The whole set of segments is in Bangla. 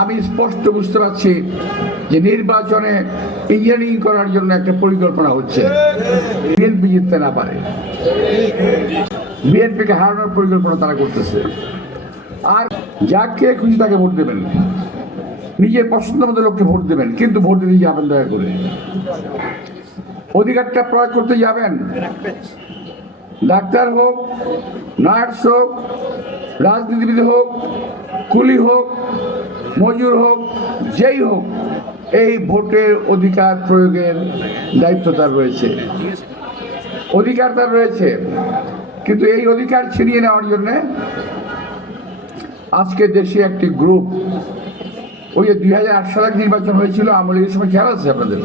আমি স্পষ্ট বুঝতে পারছি যে নির্বাচনে ইঞ্জিনিয়ারিং করার জন্য একটা পরিকল্পনা হচ্ছে। বিএনপি জিততে না পারে। বিএনপিকে হারানোর পরিকল্পনা তারা করতেছে। আর যাকে খুশি তাকে ভোট দেবেন। নিজের পছন্দ মতো লোককে ভোট দেবেন, কিন্তু ভোট দিতে যাবেন দয়া করে। অধিকারটা প্রয়োগ করতে যাবেন। ডাক্তার হোক, নার্স হোক, রাজনীতিবিদ হোক, কুলি হোক মজুর হোক, যেই হোক, এই ভোটের অধিকার প্রয়োগের দায়িত্ব তার রয়েছে। অধিকার তার রয়েছে, কিন্তু এই অধিকার ছিনিয়ে নেওয়ার জন্যে আজকে দেশে একটি গ্রুপ, ওই যে দুই হাজার আট সালে নির্বাচন হয়েছিল আমলে এই সময় খেয়াল আছে আপনাদের?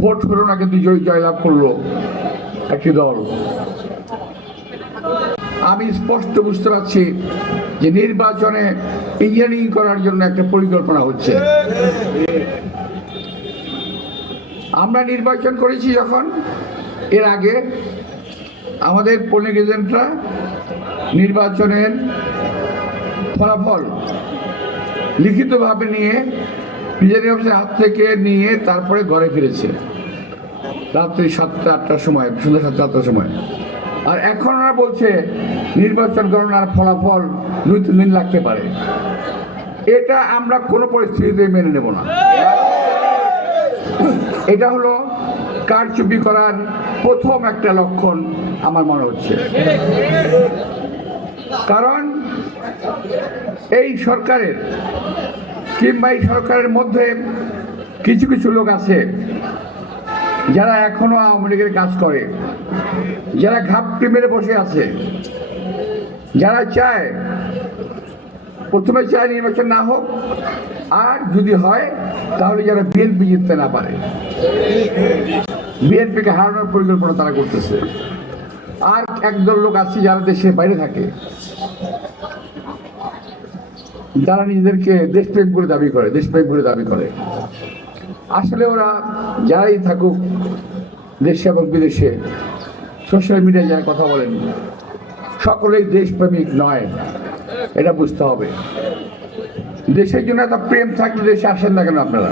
ভোট হলো না, কিন্তু জয় জয়লাভ করল একটি দল। আমি স্পষ্ট বুঝতে পারছি যে নির্বাচনে ইঞ্জিনিয়ারিং করার জন্য একটা পরিকল্পনা হচ্ছে। আমরা নির্বাচন করেছি যখন, এর আগে আমাদের পোলিং এজেন্টরা নির্বাচনের ফলাফল লিখিতভাবে নিয়ে প্রিজাইডিং অফিসের হাত থেকে নিয়ে তারপরে ঘরে ফিরেছে। রাত্রি সাতটা আটটার সময়, সন্ধ্যা সাতটা আটটার সময়। আর এখন ওরা বলছে, নির্বাচন গণনার ফলাফল দুই তিন দিন লাগতে পারে। এটা আমরা কোনো পরিস্থিতিতে মেনে নেব না। এটা হলো কারচুপি করার প্রথম একটা লক্ষণ আমার মনে হচ্ছে। কারণ এই সরকারের কিংবা এই সরকারের মধ্যে কিছু কিছু লোক আছে, যারা এখনও আওয়ামী লীগের কাজ করে। যারা ঘাপটি মেরে বসে আছে, যারা চায়, প্রথমে চায় নির্বাচন না হোক, আর যদি হয়, তাহলে যারা বিএনপি জিততে না পারে। বিএনপিকে হারানোর পরিকল্পনা তারা করতেছে। আর একদল লোক আছে যারা দেশের বাইরে থাকে। যারা নিজেদেরকে দেশপ্রেম করে দাবি করে, দেশপ্রেম করে দাবি করে। আসলে ওরা যারাই থাকুক, দেশে এবং বিদেশে সোশ্যাল মিডিয়ায় যারা কথা বলেন, সকলেই দেশপ্রেমিক নয়, এটা বুঝতে হবে। দেশের জন্য একটা প্রেম থাকলে দেশে আসেন না কেন আপনারা?